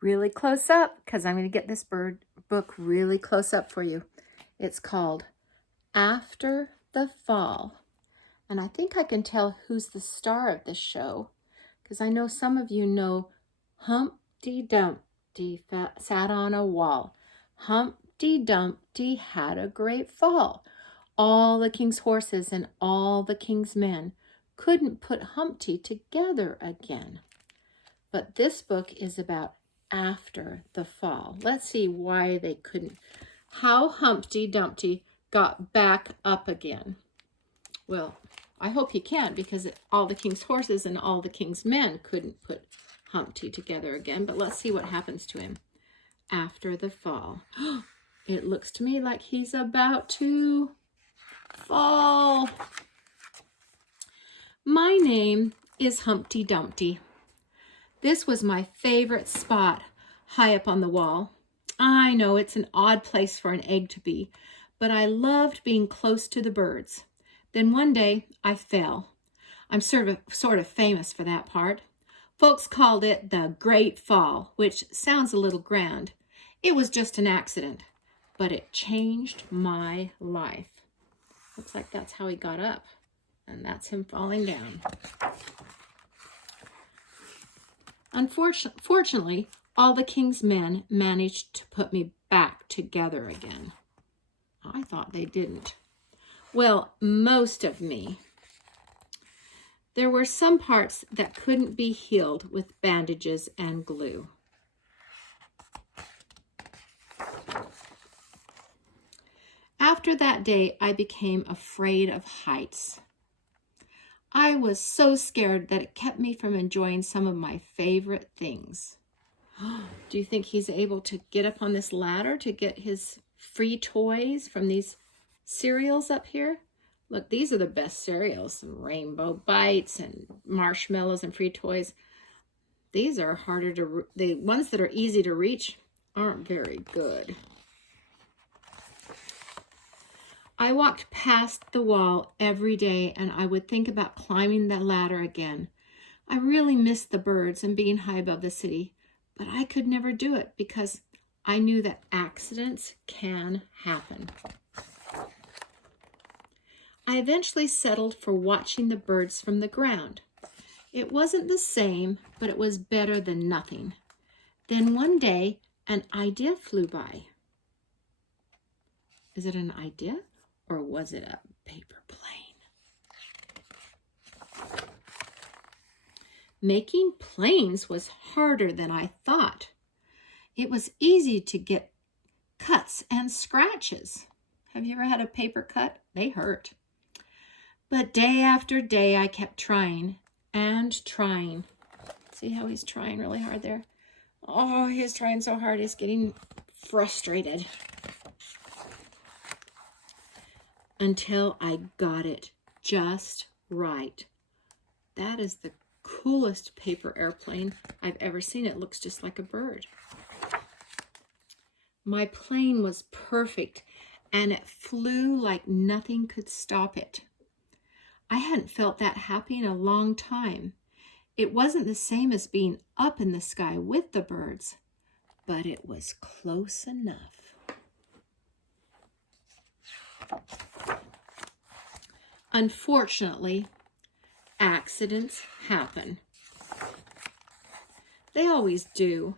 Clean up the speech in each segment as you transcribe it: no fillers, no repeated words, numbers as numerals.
really close up because I'm going to get this bird book really close up for you. It's called After the Fall. And I think I can tell who's the star of this show because I know some of you know Humpty Dumpty sat on a wall. Humpty Dumpty had a great fall. All the king's horses and all the king's men couldn't put Humpty together again. But this book is about after the fall. Let's see why they couldn't. How Humpty Dumpty got back up again. Well, I hope he can, because all the king's horses and all the king's men couldn't put Humpty together again. But let's see what happens to him after the fall. It looks to me like he's about to fall. My name is Humpty Dumpty. This was my favorite spot, high up on the wall. I know it's an odd place for an egg to be, but I loved being close to the birds. Then one day I fell. I'm sort of famous for that part. Folks called it the Great Fall, which sounds a little grand. It was just an accident, but it changed my life. Looks like that's how he got up, and that's him falling down. Unfortunately, all the king's men managed to put me back together again. I thought they didn't. Well, most of me. There were some parts that couldn't be healed with bandages and glue. After that day, I became afraid of heights. I was so scared that it kept me from enjoying some of my favorite things. Do you think he's able to get up on this ladder to get his free toys from these cereals up here? Look, these are the best cereals. Some Rainbow Bites and marshmallows and free toys. These are harder to, the ones that are easy to reach aren't very good. I walked past the wall every day and I would think about climbing the ladder again. I really missed the birds and being high above the city, but I could never do it because I knew that accidents can happen. I eventually settled for watching the birds from the ground. It wasn't the same, but it was better than nothing. Then one day, an idea flew by. Is it an idea? Or was it a paper plane? Making planes was harder than I thought. It was easy to get cuts and scratches. Have you ever had a paper cut? They hurt. But day after day, I kept trying and trying. See how he's trying really hard there? Oh, he's trying so hard, he's getting frustrated. Until I got it just right. That is the coolest paper airplane I've ever seen. It looks just like a bird. My plane was perfect, and it flew like nothing could stop it. I hadn't felt that happy in a long time. It wasn't the same as being up in the sky with the birds, but it was close enough. Unfortunately, accidents happen. They always do.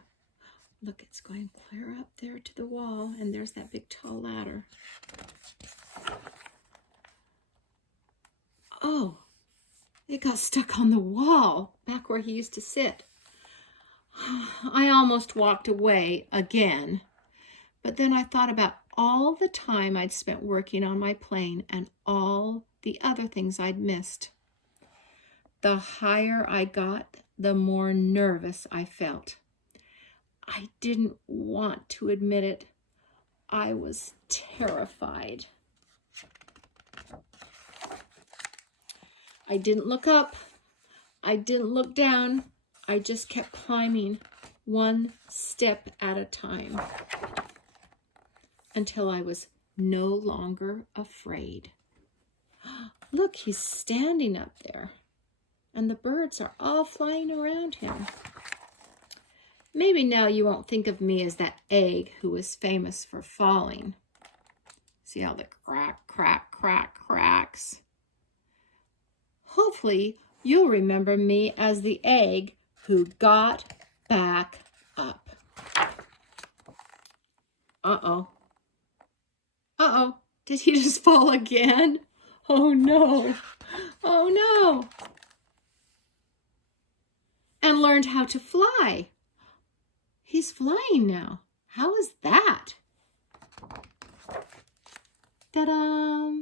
Look, it's going clear up there to the wall, and there's that big tall ladder. Oh, it got stuck on the wall back where he used to sit. I almost walked away again, but then I thought about all the time I'd spent working on my plane and all the other things I'd missed. The higher I got, the more nervous I felt. I didn't want to admit it. I was terrified. I didn't look up. I didn't look down. I just kept climbing one step at a time until I was no longer afraid. Look, he's standing up there, and the birds are all flying around him. Maybe now you won't think of me as that egg who was famous for falling. See how the crack, crack, crack, cracks? Hopefully, you'll remember me as the egg who got back up. Uh-oh. Uh-oh. Did he just fall again? Oh, no. Oh, no. And learned how to fly. He's flying now. How is that? Ta-da!